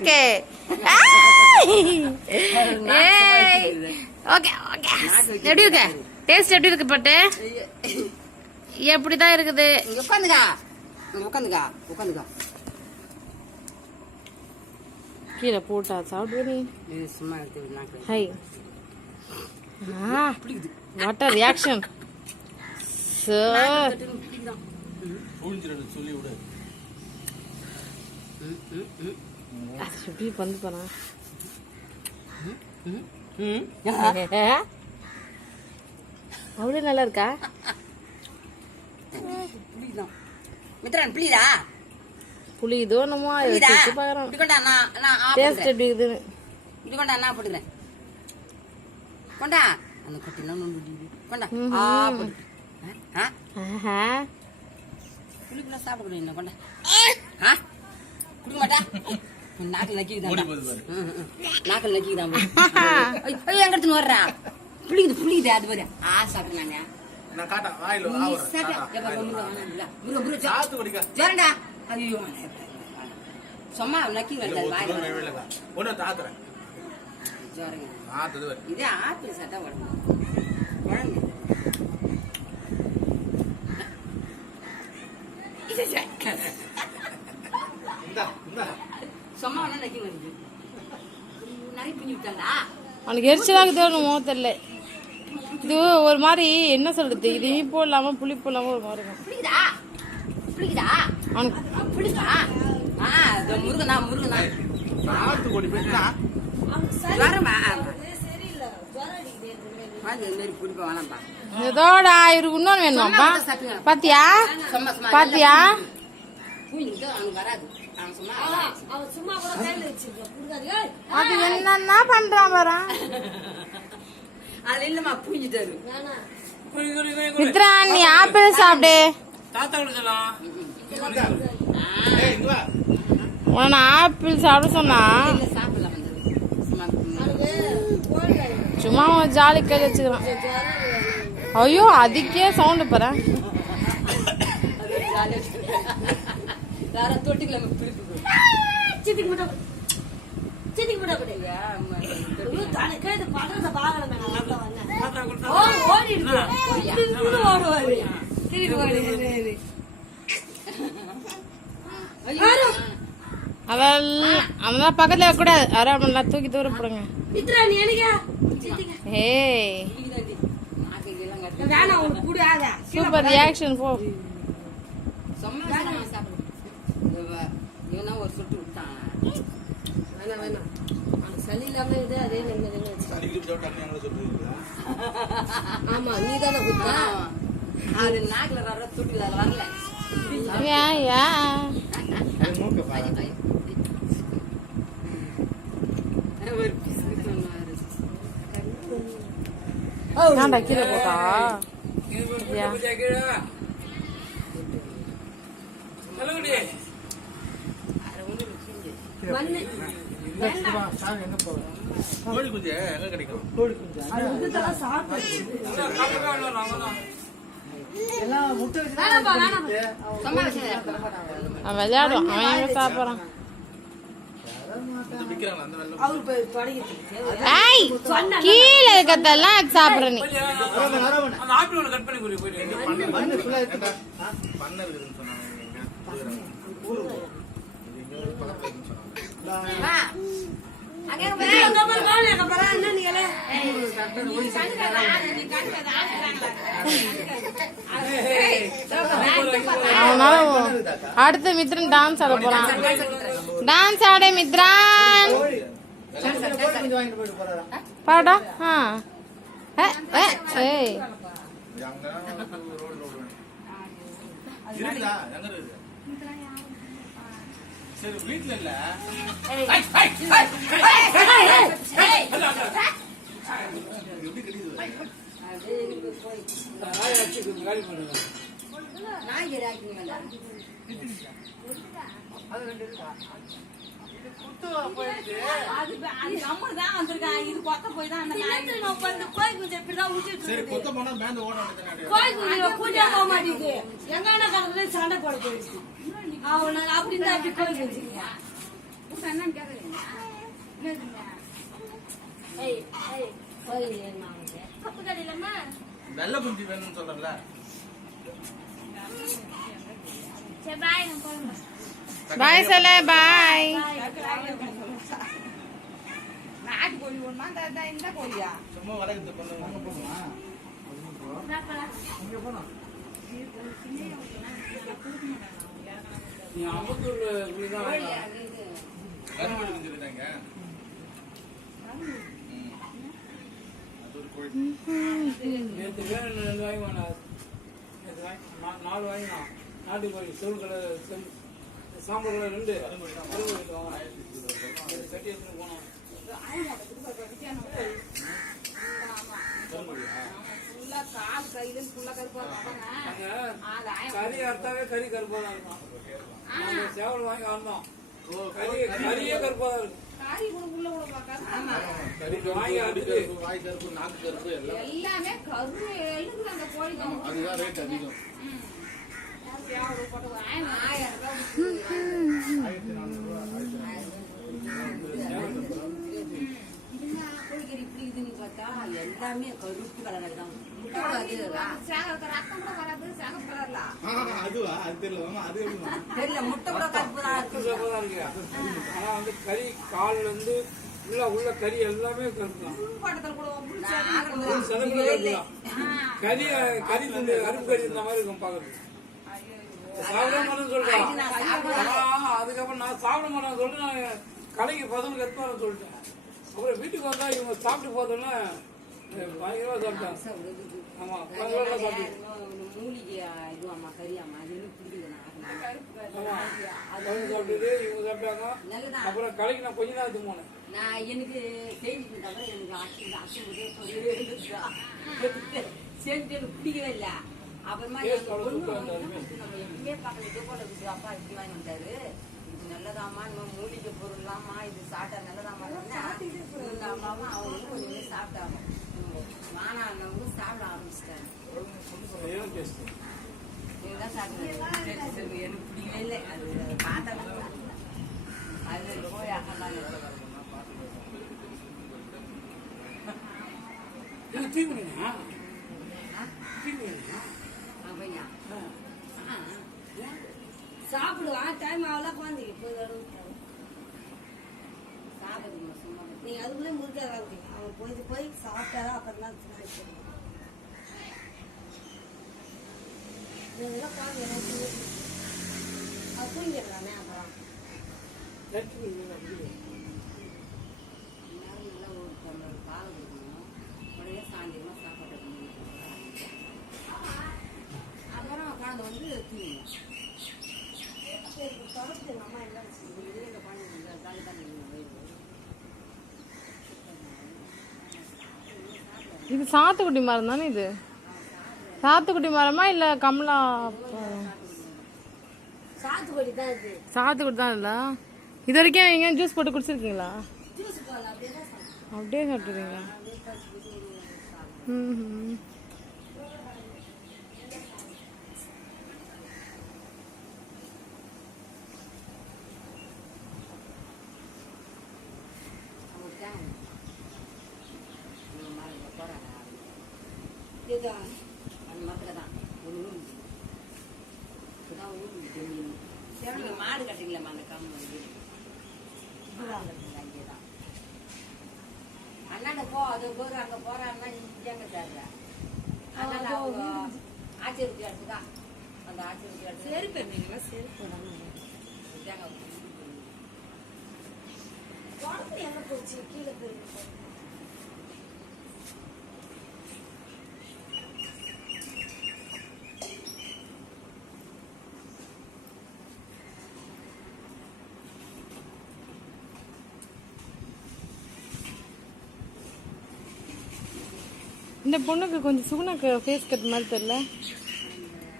Okay okay okay எப்படி இருக்கு taste எப்படி இருக்கு பட்டு எப்படிதான் இருக்குது உட்காந்துக்கா உட்காந்துக்கா உட்காந்துக்கா கீழே போட்டா சாப்பிடுவே சும்மா எடுத்து high what are reaction sir சொல்லி விடு எப்படி வந்து போனா அவ்வளவு நல்லா இருக்கா மித்ரன் புளிதா புளி இதோ நம்ம டேஸ்ட் எப்படி இருக்குதுன்னு இது கொண்டா நான் போட்டுக்கிறேன் கொண்டா அந்த கொட்டினா கொண்டா புளிக்குள்ள சாப்பிடக்கூடாது என்ன கொண்டா குடிக்க மாட்டா நாக்கில் நக்கிக்குதான் நாக்கில் நக்கிக்குதான் எங்க எடுத்துன்னு வர்றா புளிக்குது அது பாரு சாப்பிடுங்க சும்மா நக்கி இதே ஆப்பிள் சாப்பிட்டா குழம்பு சும்மா நக்கி வருது நிறைய பிஞ்சு விட்டாங்களா அவனுக்கு எரிச்சலாக தோணுமோ தெரியல இது ஒரு மாதிரி என்ன சொல்றது இது இனிப்பு இல்லாம புளிப்பு இல்லாம ஒரு மாதிரி இருக்கும் அவனுக்கு முருகனா முருகனா இதோட இவருக்கு இன்னொன்னு வேணுமாப்பா பாத்தியா பாத்தியா அது என்னன்னா பண்றான் வரான் அது இல்லம்மா பூஞ்சிட்டாரு மித்ரா நீ ஆப்பிள் சாப்பிடு உன ஆப்பிள் சாப்பிட சொன்னா சும்மா ஜாலி கை வச்சுக்கிறான் ஐயோ அதுக்கே சவுண்டு போறேன் அதெல்லாம் பக்கத்துல கூடாது அரை மணி நேரம் தூக்கி தூர போடுங்க சூப்பர் ரியாக்ஷன் போ ஒரு சுட்டு விட்டான் சளி இல்லாம இது அதே ஆமா நீ தானே குத்தா அது நாக்குல வர துட்டு அது வரல கீழே போட்டா கோழி குஞ்சு எங்க கிடைக்கும் விளையாடும் அவன் எங்க சாப்பிடறான் கீழே இருக்கதெல்லாம் சாப்பிடுற நீ அவனால அடுத்து மித்ரன் டான்ஸ் ஆட போறான் டான்ஸ் ஆட மித்ரன் பாடா ஏய் சரி வீட்ல இல்ல எப்படி கிடைக்குது சரி கொத்த போனா மேந்த ஓட சண்டை போட போயிடுச்சு அவன் அப்படின்னு அப்படி கோயில் கோயில் வேணுமா அவனுக்கு? கப்பு கடையிலம்மா வெள்ளை குஞ்சு வேணும்னு சொல்றல. சரி பாய் நான் போறேன் பாய் சொல்ல பாய். சும்மா வடக்கு பண்ணுங்க. நீ அம்பத்தூர்ல இப்படிதான் கரும்பு குஞ்சு இருந்தாங்க. அது ஒரு கோழி. நேற்று வேணும் 2 வாங்கி வாங்கினா. நேற்று வாங்கி 4 வாங்கினா. நாட்டுக்கோழி செவல் கலர் சாம்பல் கலர் 2 கருங்கோழி வாங்கினேன். கட்டி எடுத்துன்னு போனோம். அங்க கறி அறுத்தாவே கறி கருப்பா தான் இருக்கும். நாங்க சேவல் வாங்கி வந்தோம். கறியே கருப்பா தான் இருக்கும். கறி வாங்கி கருப்பு, அடிச்சு. கருப்பு, வாய் கருப்பு, நாக்கு கருப்பு எல்லாம். எல்லாமே கரு எழுதுல அந்த கோழி ஆமா, அதுதான் ரேட் அதிகம். 1000 ரூபாய் 1400 கோழிக்கறி இப்படி இதுன்னு பார்த்தா எல்லாமே கருப்பு கலர் தான். ரத்தம் கூட வராது சேகப் கலர்ல அதுவா? அது தெரியல மாமா, அது எப்படிமா? தெரியல, முட்டை கூட கருப்பு தான் கருப்பு இருக்கு. சேவல் தான் இருக்கு. ஆனா வந்து கறி கால்ல இருந்து உள்ள கறி எல்லாமே கருப்பு தான். படத்துல கூட ஒரு சதவீதம் கருப்பு தான். கறி துண்டு கருப்பு கறி இந்த மாதிரி இருக்கும் பாக்குறது. சாப்பிட மாட்டேன்னு சொல்றேன். அதுக்கப்புறம் நான் சாப்பிட மாட்டேன்னு சொல்லிட்டு நான் கடைக்கு பசங்களுக்கு எடுத்து வரேன்னு சொல்லிட்டேன். அப்புறம் வீட்டுக்கு வந்தா இவங்க சாப்பிட்டு போதோன்னா பயங்கரமா சாப்பிட்டாங்க. ஆமா பயங்கரமா சாப்பிட்டு. மூலிகை இதுவாமா கறியாமா அது இன்னும் பிடிக்குது. ஆமா அவங்க சாப்பிட்டது இவங்க சாப்பிட்டாங்க. நல்லதான். அப்புறம் கடைக்கு நான் கொஞ்ச நேரத்துக்கு போனேன். நான் எனக்கு செஞ்சுட்டு தவிர எனக்கு ஆட்சி செஞ்சு எனக்கு பிடிக்கவே இல்லை. அப்புறமா எங்க பொண்ணு வந்து நம்ம எங்கேயுமே பார்க்கல போல இருக்குது. அப்பா இப்படி வாங்கி வந்தாரு. இது நல்லதாமா, நம்ம மூலிகை பொருளாமா, இது சாப்பிட்டா நல்லதாமா. அம்மாவும் அவங்களும் கொஞ்சம் சாப்பிட்டாங்க. மானாவும் சாப்பிட ஆரம்பிச்சிட்டாங்க. நீங்க தான் சாப்பிடுங்க. எனக்கு பிடிக்கவே இல்லை. அது பார்த்தா அது போய் அக்கம்மா இது தீவிரமா தீவிரமா பையா சாப்பிடுவான் டைம் ஆகல குழந்தைக்கு போய் சாப்பிடுங்க சும்மா. நீ அதுக்குள்ளே முறுக்காத அவன் போய் சாப்பிட்டாதான் அப்புறம் தான் இதெல்லாம் காணும் எனக்கு அது தூங்கிடுறானே அப்புறம் நல்லா ஒரு டம்ளர் பால் கொடுக்கணும். உடனே சாயந்தரமா சாப்பாடு வைக்கணும். அப்புறம் குழந்தை வந்து தூங்கணும். தொடர்ந்து எங்கள் அம்மா என்ன இந்த குழந்தை தள்ளி தள்ளி இது சாத்துக்குடி மரம் தானே? இது சாத்துக்குடி மரமா இல்ல கமலா? சாத்துக்குடி தான் இது சாத்துக்குடி தான் இல்ல. இது வரைக்கும் எங்க ஜூஸ் போட்டு குடிச்சிருக்கீங்களா? ஜூஸ் போல அப்படியே தான் சாப்பிடுவோம். அப்படியே சாப்பிட்டுருக்கீங்களா? ம். இதுதான் அந்த மரத்துல தான் ஒன்று இப்பதான் ஊருக்கு நீங்க மாடு கட்டுங்களேம்மா அந்த காம அங்கேதான் அண்ணாண்ட போ அது போற அங்க போறாருன்னா இங்க தேர்ல அதனால அவங்க ஆச்சரியம் எடுத்துதான் அந்த ஆச்சரியம் எடுத்து சரி பண்ணீங்களா சரி போடாமல் தேங்காய் குழந்தை எங்கே போச்சு கீழே போயிருக்கு இந்த பொண்ணுக்கு கொஞ்சம் சுகுணாக்கு ஃபேஸ் கட் மாதிரி தெரியல.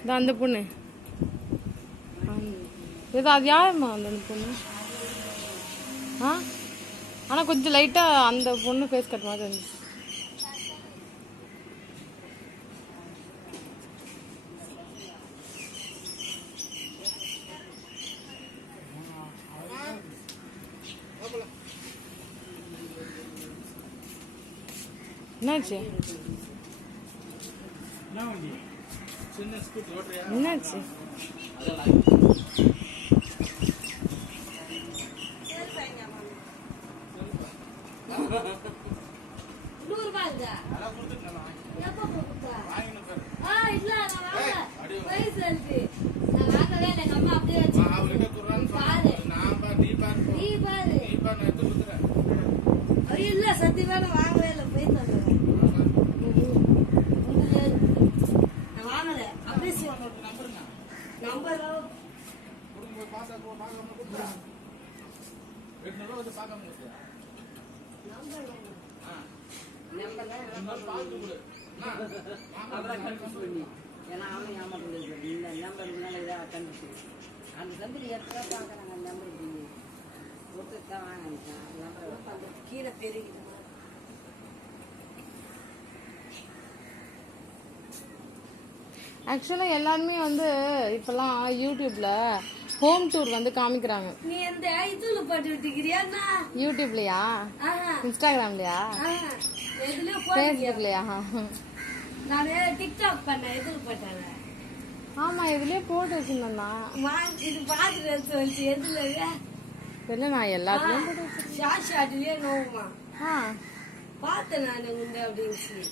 இந்த அந்த பொண்ணு ஏதோ அது யாருமா அந்த பொண்ணு? ஆ ஆனால் கொஞ்சம் லைட்டாக அந்த பொண்ணு ஃபேஸ் கட் மாதிரி இருந்துச்சு. என்னாச்சு என்ன வண்டி சின்ன ஸ்கூட்டி ஓட்டுறியா என்னாச்சு ₹100 இருக்கா? அதான் கொடுத்துருக்கேன் எப்போ கொடுத்தா? வாங்கினேன் சார் இல்ல நான் வாங்கல. வயசு இருக்கு. நான் வாங்கவே இல்லை. எங்க அம்மா அப்படியே வச்சு அவர்கிட்ட குர்ரான்னு பாரு. சொன்னேன் நான் பாரு நீ பாரு நீ பாரு. நீ பாரு நான் எடுத்து கொடுத்துறேன் ஐயோ, இல்ல சத்தியமா நான் வாங்கவே இல்லை. போய் தந்துடுறேன். நான் வாங்கல. அப்படியே நம்பருங்க நம்பர் கொடுங்க போய் பார்க்காம கொடுத்துறா 800 வந்து பார்க்காம கொடுத்துறா நம்பர் பார்த்து கொடு அப்புறம் கன்ஃபியூஸ் பண்ணி ஏன்னா அவனும் ஏமாற்றது இந்த நம்பர் இருந்தாலும் இதாக கன்ஃபியூஸ் அந்த தம்பி எத்தனை பார்க்குறாங்க அந்த நம்பருக்கு ஒருத்தர் தான் வாங்கிட்டான் நம்பர் அந்த கீழே பெருகிட்டு ஆக்சுவலாக எல்லாருமே வந்து இப்போல்லாம் யூடியூப்ல ஹோம் டூர் வந்து காமிக்கிறாங்க. நீ எந்த இதுல போட்டு விட்டுக்கிறியா? யூடியூப்லையா, இன்ஸ்டாகிராம்லையா, எதுலயோ ஃபேஸ்புக்லையா? நானு டிக்டாக் பண்ணேன். எதுல போட்டாங்க? ஆமா, இதுலயே போட்டு வச்சிருந்தேன். இது பாத்துட்டு சொல்லிச்சு. எதுல தெரியல, நான் எல்லாத்துலயும் போட்டு வச்சிருக்கேன். ஷார்ட்லயே நோவுமா ஆ, பார்த்தேன் நான் உண்டு அப்படின்னு.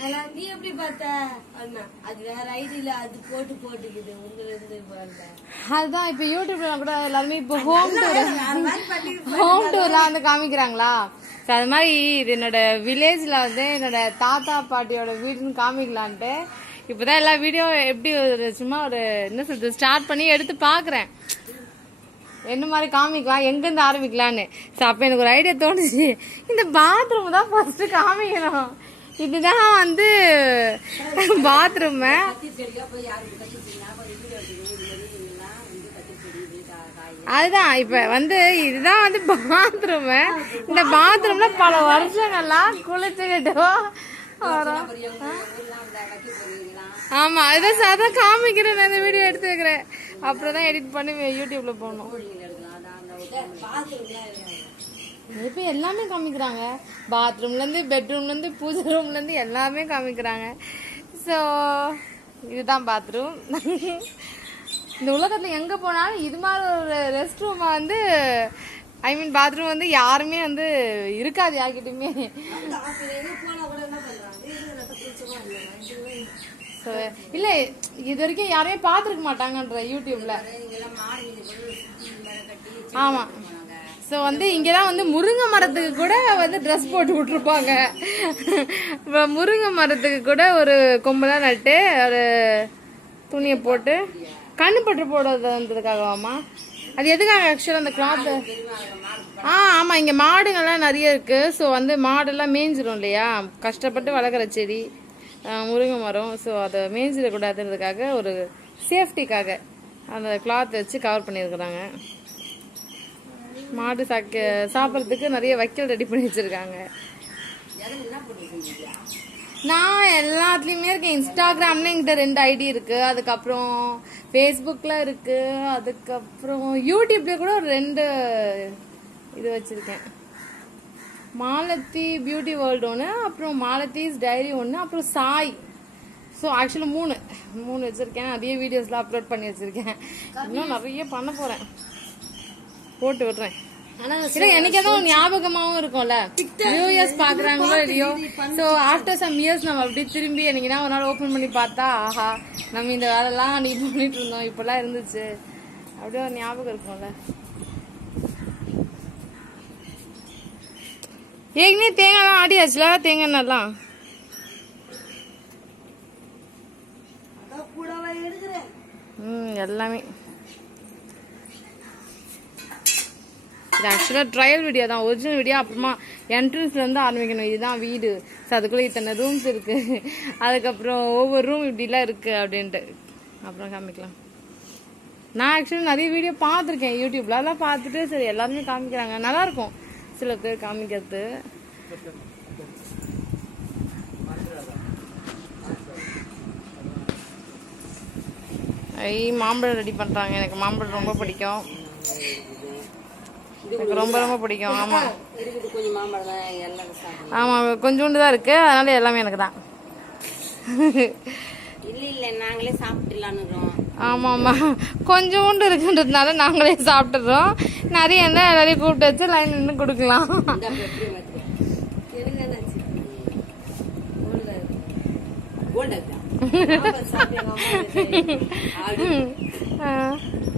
நல்லா நீ எப்படி பார்த்த அண்ணா? அது வேற ஐடியில அது போட்டுக்குது. உங்க இருந்து பாருங்க. அதுதான் இப்ப யூடியூப்ல கூட எல்லாருமே இப்போ ஹோம் டூர்லாம் வந்து காமிக்கிறாங்களா. So, அது மாதிரி இது என்னோட வில்லேஜ்ல வந்து என்னோட தாத்தா பாட்டியோட வீடுன்னு காமிக்கலான்ட்டு இப்பதான் எல்லா வீடியோ எப்படி ஒரு சும்மா ஒரு என்ன சொல்றது ஸ்டார்ட் பண்ணி எடுத்து பாக்குறேன். என்ன மாதிரி காமிக்கலாம், எங்கிருந்து ஆரம்பிக்கலான்னு. ஸோ அப்போ எனக்கு ஒரு ஐடியா தோணுச்சு, இந்த பாத்ரூம் தான் ஃபர்ஸ்ட் காமிக்கணும். இதுதான் வந்து பாத்ரூம். அதுதான் இப்ப வந்து இதுதான் வந்து பாத்ரூம். இந்த பாத்ரூம்ல பல வருஷங்கள்லாம் குளிச்சுக்கிட்டு ஆமா, அதான் காமிக்கிறேன். நான் இந்த வீடியோ எடுத்து வைக்கிறேன். அப்புறம் தான் எடிட் பண்ணி யூடியூப்ல போடணும். இப்ப எல்லாமே காமிக்கிறாங்க. பாத்ரூம்ல இருந்து, பெட்ரூம்ல இருந்து, பூஜை ரூம்ல இருந்து எல்லாமே காமிக்கிறாங்க. ஸோ இதுதான் பாத்ரூம். இந்த உலகத்துல எங்க போனாலும் இது மாதிரி ஒரு ரெஸ்ட் ரூம் வந்து ஐ மீன் பாத்ரூம் வந்து யாருமே வந்து இருக்காது யார்கிட்டயுமே. இல்ல இது வரைக்கும் யாருமே பாத்துருக்க மாட்டாங்கன்ற யூடியூப்ல. ஆமா, ஸோ வந்து இங்கெல்லாம் வந்து முருங்கை மரத்துக்கு கூட வந்து ட்ரெஸ் போட்டு விட்டுருப்பாங்க. முருங்கை மரத்துக்கு கூட ஒரு கொம்பெல்லாம் நட்டு ஒரு துணியை போட்டு கண்ணு பட்டு போடுறதுக்காகவாமா? அது எதுக்காக ஆக்சுவலாக அந்த கிளாத்து? ஆமா, இங்க மாடுங்கள்லாம் நிறைய இருக்கு. ஸோ வந்து மாடெல்லாம் மேய்ஞ்சிரும் இல்லையா, கஷ்டப்பட்டு வளர்க்குற செடி முருங்கை மரம். ஸோ அதை மேய்ஞ்சிடக்கூடாதுன்றதுக்காக ஒரு சேஃப்டிக்காக அந்த கிளாத் வச்சு கவர் பண்ணியிருக்கிறாங்க. மாடு சாப்பிட்றதுக்கு நிறைய வைக்கல் ரெடி பண்ணி வச்சிருக்காங்க. நான் எல்லாத்துலயுமே இருக்கேன். இன்ஸ்டாகிராம்ல என்கிட்ட 2 ஐடி இருக்கு, அதுக்கப்புறம் ஃபேஸ்புக்ல இருக்கு, அதுக்கப்புறம் யூடியூப்ல கூட ஒரு 2 இது வச்சிருக்கேன். மாலத்தி பியூட்டி வேர்ல்டு ஒன்று, அப்புறம் மாலத்திஸ் டைரி ஒன்று, அப்புறம் சாய். ஸோ ஆக்சுவலி 3 வச்சிருக்கேன். அதே வீடியோஸ்லாம் அப்லோட் பண்ணி வச்சிருக்கேன். இன்னும் நிறைய பண்ண போறேன், போட்டு விடுறேன். எனக்கு தான் ஞாபகமாவும் இருக்கும்ல, வியூயர்ஸ் பாக்குறாங்களோ இல்லையோ. ஸோ ஆஃப்டர் சம் இயர்ஸ் நம்ம அப்படி திரும்பி எனக்கு ஒரு நாள் ஓபன் பண்ணி பார்த்தா, ஆஹா நம்ம இந்த வேலைலாம் அன்னைக்கு பண்ணிட்டு இருந்தோம், இப்பெல்லாம் இருந்துச்சு, அப்படியே ஒரு ஞாபகம் இருக்கும்ல. ஏற்கனவே தேங்காய்லாம் ஆடியாச்சுல, தேங்காய் எண்ணெய்லாம் எல்லாமே. இது ஆக்சுவலாக ட்ரையல் வீடியோ தான், ஒரிஜினல் வீடியோ அப்புறமா என்ட்ரன்ஸ்லேருந்து ஆரம்பிக்கணும். இதுதான் வீடு, ஸோ அதுக்குள்ளே இத்தனை ரூம்ஸ் இருக்குது, அதுக்கப்புறம் ஒவ்வொரு ரூம் இப்படிலாம் இருக்குது அப்படின்ட்டு அப்புறம் காமிக்கலாம். நான் ஆக்சுவலி நிறைய வீடியோ பார்த்துருக்கேன் யூடியூப்ல, அதெல்லாம் பார்த்துட்டு சரி எல்லாருமே காமிக்கிறாங்க, நல்லாயிருக்கும் சில பேர் காமிக்கிறது. மாம்பழம் ரெடி பண்ணுறாங்க. எனக்கு மாம்பழம் ரொம்ப பிடிக்கும். எனக்கு ரொம்ப ரொம்ப பிடிக்கும். ஆமா இருக்குது கொஞ்சம் மாம்பழம் தான் எல்லாரும் சாப்பிடணும். ஆமா கொஞ்சோண்டு தான் இருக்கு, அதனால எல்லாமே எனக்கு தான். இல்ல நாங்களே சாப்பிட்டுலான்னுறோம். ஆமாம்மா கொஞ்சோண்டு இருக்குன்றதுனால நாங்களே சாப்பிட்டுறோம். நிறைய இருந்தா எல்லாரையும் கூப்பிட்டு வச்சு லைன் நின்று கொடுக்கலாம். இந்த அப்ப எப்படி மாத்துறோம்? எனக்கு என்னாச்சு கோல்ட் ஆகுதா? சாப்பிடுங்க ஆ.